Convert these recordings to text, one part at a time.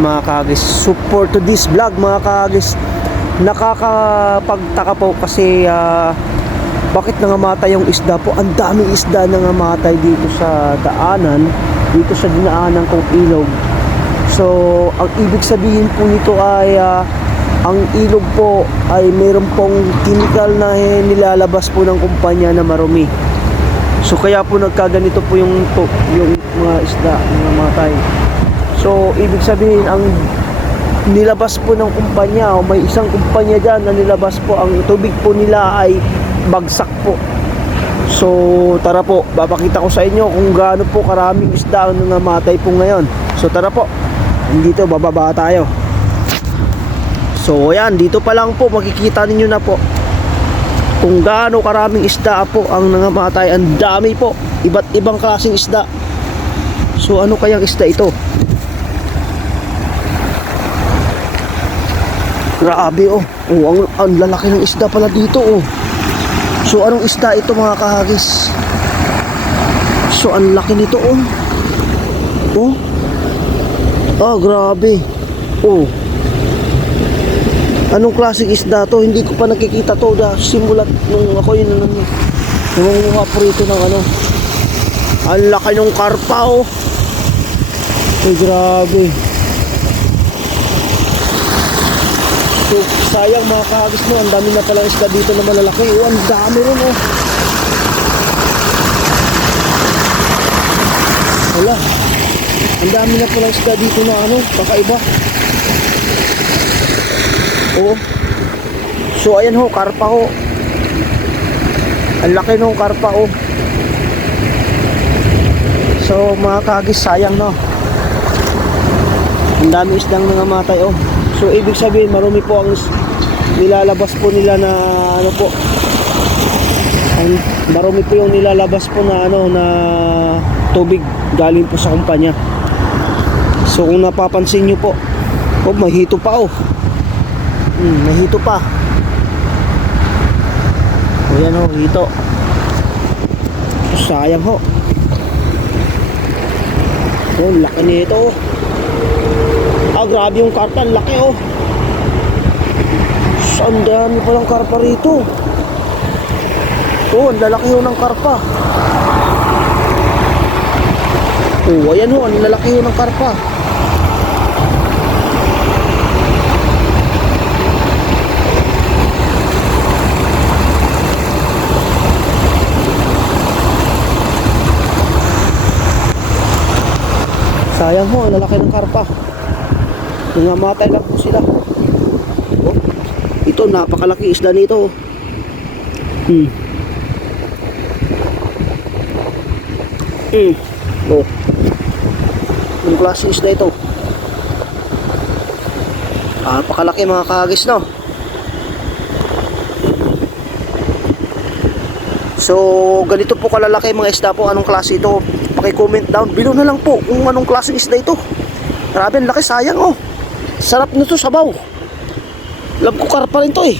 mga kagis for to this vlog mga kagis nakakapagtaka po kasi ah, bakit nangamatay yung isda po? Ang daming isda nangamatay dito sa daanan dito sa dinaanan kong ilog. So ang ibig sabihin po nito ay ah, ang ilog po ay mayroon pong chemical na eh, nilalabas po ng kumpanya na marumi. So kaya po nagkaganito po yung, to, yung mga isda nangamatay So, ibig sabihin, ang nilabas po ng kumpanya o may isang kumpanya dyan na nilabas po ang tubig po nila ay bagsak po. So, tara po, babakita ko sa inyo kung gaano po karaming isda ang nangamatay po ngayon. So, tara po, dito bababa tayo. So, ayan, dito pa lang po, makikita ninyo na po kung gaano karaming isda po ang nangamatay. Ang dami po, iba't ibang klaseng isda. So, ano kayang isda ito? Grabe oh. Oh, ang, ang lalaki ng isda pala dito oh. So anong isda ito mga kahagis? So ang laki nito oh. Oh. Ah, grabe. Oh. Anong klaseng isda to? Hindi ko pa nakikita to da simulat nung ako yun nung nangunguha po rito ng ano. Ang laki ng karpa oh. Ay, grabe. So, sayang mga kahagis mo, ang dami na palang isda dito na malalaki. Oh, ang dami rin oh. Wala. Ang dami na palang isda dito na ano, kakaiba. Oo. So, ayan ho, karpa ho. Ang laki ng karpa oh. So, mga kahagis, sayang no. Ang dami isdang nangamatay oh. So ibig sabihin marumi po ang nilalabas po nila na ano po. Ang marumi po yung nilalabas po na ano na tubig galing po sa kumpanya. So kung napapansin nyo po, oh mahito pa oh. Hmm, mahito pa. O yan oh, hito. Sayang ho. Oh, laki nito oh. Ah, grabe yung karpa. Ang laki, oh. Ang dami palang karpa rito. Oh, ang lalaki ng karpa. Oh, ayan ho. Ang lalaki ng karpa. Sayang ho, ang lalaki ng karpa. Nangamatay lang po sila. Oh, ito, napakalaki isda nito. Hmm. Hmm. Oh. Yung klase isda ito. Napakalaki mga kahagis, no? So, ganito po kalalaki mga isda po. Anong klase ito? Paki-comment down. Below na lang po kung anong klaseng isda ito. Grabe, ang laki. Sayang, oh. Sarap nito sabaw. Alam ko karpa rin to eh.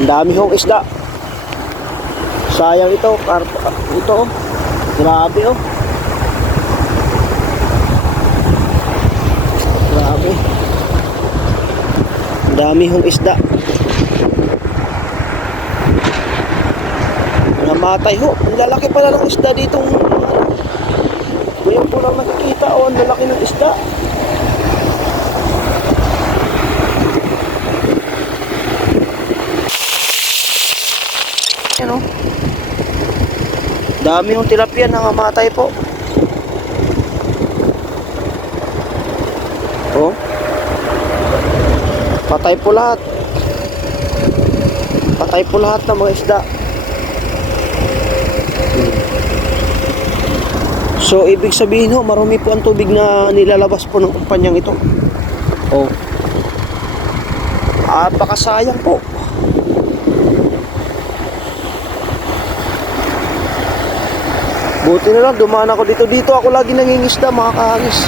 Ang dami hong isda. Sayang ito, karpa. Ito oh. Grabe oh. Grabe. Ang dami hong isda. Namatay ho. Ang lalaki pala ng isda ditong ano, ngayon po lang nakikita oh, ang lalaki ng isda. Yan oh. Dami yung tilapia nangamatay po. Oh. Patay po lahat. Patay po lahat ng mga isda. So, ibig sabihin ho, marumi po ang tubig na nilalabas po ng kumpanyang ito. Oh. Ah, baka sayang po. Buti na lang, dumaan ako dito. Dito ako lagi nangingisda, mga kahangis.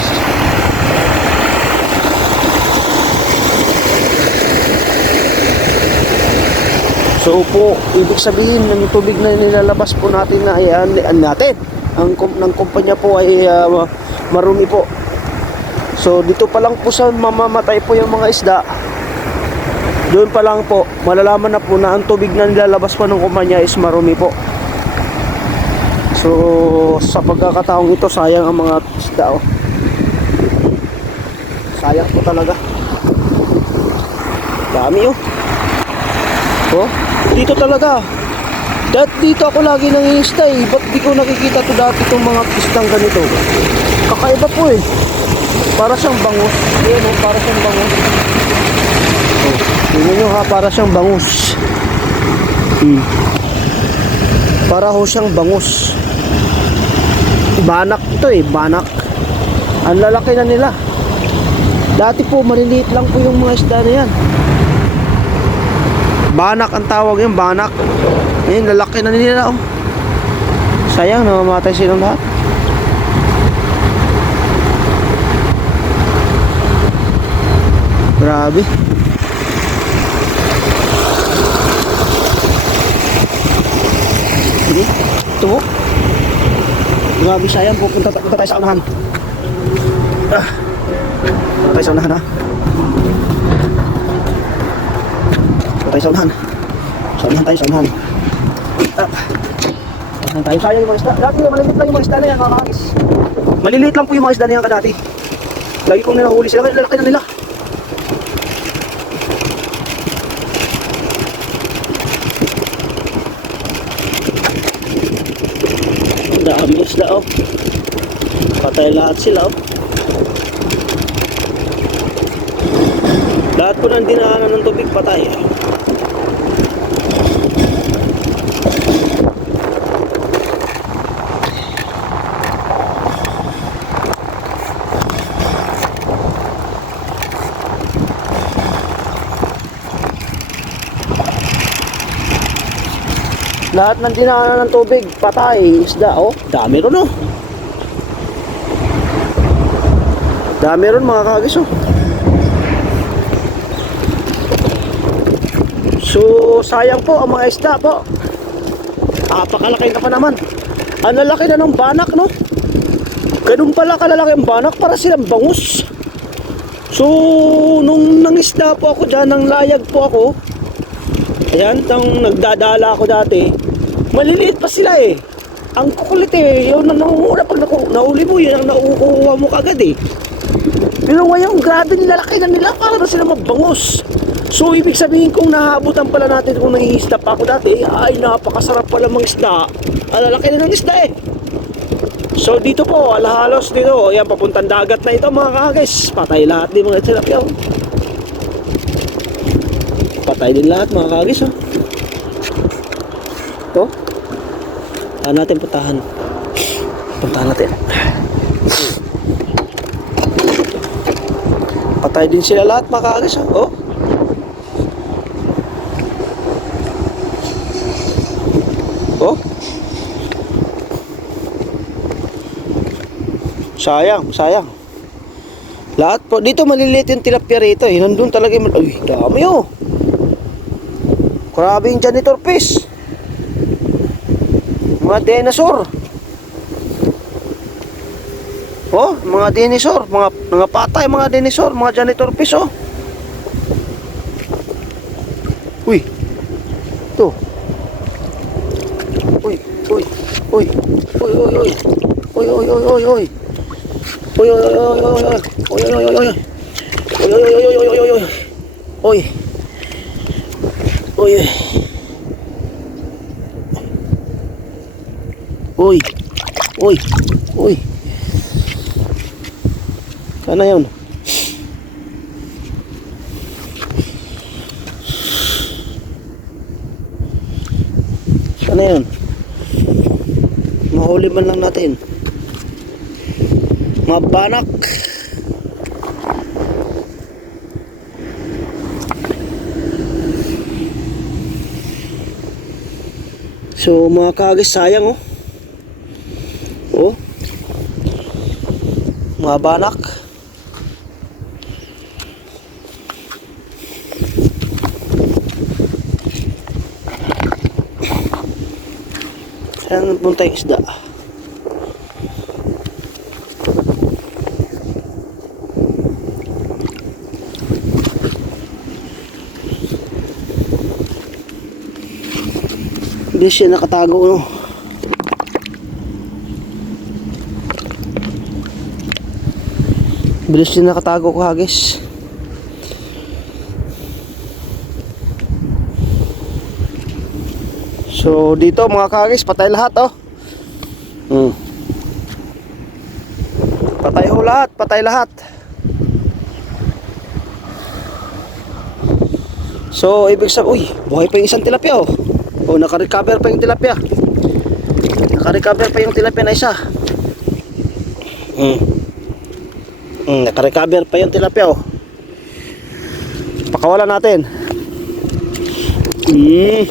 So po, ibig sabihin ng tubig na nilalabas po natin na ayan, natin Ang ng kumpanya po ay ma- marumi po. So dito pa lang po sa mamamatay po yung mga isda. Doon pa lang po, malalaman na po na ang tubig na nilalabas pa ng kumpanya is marumi po. So sa pagkakataong ito, sayang ang mga isda oh. Sayang po talaga. Dami oh. Oh, dito talaga. Dat dito ako lagi nangingisda eh. Ba't di ko nakikita to dati itong mga isdang ganito? Kakaiba po eh. Para siyang bangus. Ayan oh, para siyang bangus. Oh, tingnan ha, para siyang bangus. Hmm. Para ho siyang bangus. Banak ito eh, banak. Ang lalaki na nila. Dati po, maliliit lang po yung mga isda na yan. Banak ang tawag yung banak. Ayun, lalaki na nila oh. Sayang, namamatay silang lahat. Grabe. Sige, po. Grabe sayang, pupunta, pupunta tayo sa unahan. Ah. Punta tayo sa unahan ha. Punta tayo sa unahan. Sa unahan tayo, sa unahan. Tayo. Sayang yung mga isda. Dati maliliit lang yung mga isda na yan, mga kakis. Maliliit lang po yung mga isda na yan kadati. Lagi kong nilahuli sila, kaya lalaki na nila. Dami isda oh. Patay lahat sila oh. Lahat po ng dinaanan ng tubig patay. Lahat ng dinaanan ng tubig, patay, isda, oh. Dami ron, oh. Dami ron, mga kagis, oh. So, sayang po ang mga isda po. Napakalaki na pa naman. Ang lalaki na ng banak, no? Ganun pala kalalaki ang banak para silang bangus. So, nung nangisda po ako dyan, nang layag po ako, ayan, nang nagdadala ako dati, maliliit pa sila eh. Ang kukulit eh, yun ang nangunguna pag naku, nahuli mo, yun ang naukuha mo kagad eh. Pero ngayon, grabe nilalaki na nila para na sila mabangus. So, ibig sabihin kung nahabutan pala natin kung nangihisda pa ako dati, ay napakasarap pala mga isda. Ang lalaki na ng isda eh. So, dito po, alahalos dito, yan, papuntang dagat na ito mga kagis. Patay lahat din mga tilapia. oh. Patay din lahat mga kagis. Oh. Saan natin puntahan? Puntahan natin. Patay din sila lahat mga kagis. Oh. Oh. Sayang, sayang. Lahat po. Dito maliliit yung tilapia rito eh. Nandun talaga yung... Uy, dami oh. Grabe yung janitor fish. Mga dinosaur. Oh, mga dinosaur. Mga, mga patay, mga dinosaur. Mga janitor fish oh. Uy. Ito. Uy, uy, uy. Uy, uy, uy. Uy, uy, uy, uy, uy. Uy, uy, uy, uy, uy, uy. Uy, uy, uy, uy. Uy, uy, uy, uy, uy, uy, uy. Uy. Uy. Uy. Sana yun. Sana yun. Mahuli man lang natin. Mga banak. So mga kagis sayang. Oh. mga banak. Saan punta yung isda. Hindi siya nakatago no? Bilis siya nakatago ko, hagis. So, dito mga kagis, patay lahat, oh. Hmm. Patay ho lahat, patay lahat. So, ibig sabihin, uy, buhay pa yung isang tilapia, oh. Oh, naka-recover pa yung tilapia. Naka-recover pa yung tilapia na isa. Hmm. Hmm, naka-recover pa yung tilapia, oh. Pakawalan natin. Hmm.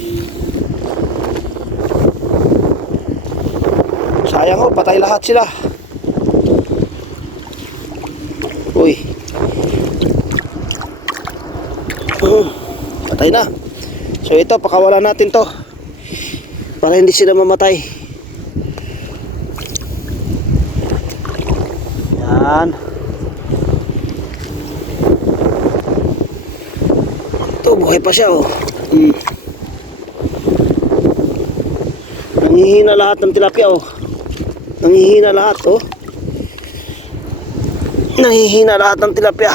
Sayang oh, patay lahat sila. Uy. Hmm, patay na. So ito, pakawalan natin to. Para hindi sila mamatay. Yan. Buhay pa siya oh. Hmm. Nangihina lahat ng tilapia oh. Nangihina lahat oh. Nangihina lahat ng tilapia.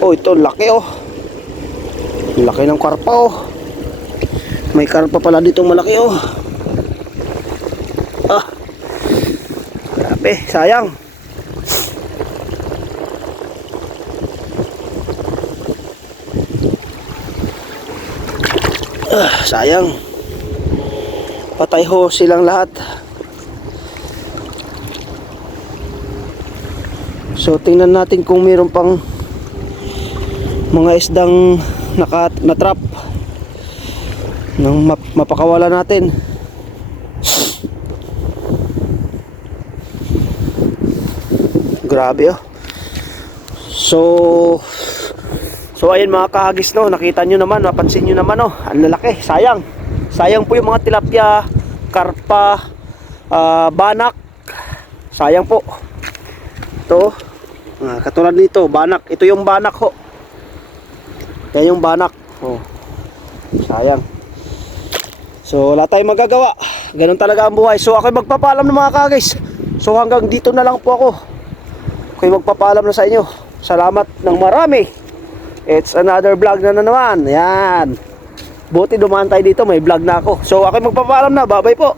Oh, ito laki oh. Laki ng karpa oh. May karpa pala dito malaki oh. Grabe, sayang. Ah, sayang. Patay ho silang lahat. So tingnan natin kung mayroon pang mga isdang naka, na-trap nang map, mapakawala natin. Grabe oh. So So ayun mga kahagis no, nakita nyo naman, napansin nyo naman no, ang lalaki, sayang. Sayang po yung mga tilapia, karpa, ah, banak. Sayang po. Ito, ah, katulad nito, banak. Ito yung banak ho. Yan yung banak. Oh. Sayang. So wala tayong magagawa. Ganun talaga ang buhay. So ako'y magpapaalam ng mga kahagis. So hanggang dito na lang po ako. Ako'y magpapaalam na sa inyo. Salamat ng marami. It's another vlog na, na naman. Yan. Buti dumaan tayo dito, may vlog na ako. So ako magpapaalam na. Bye-bye po.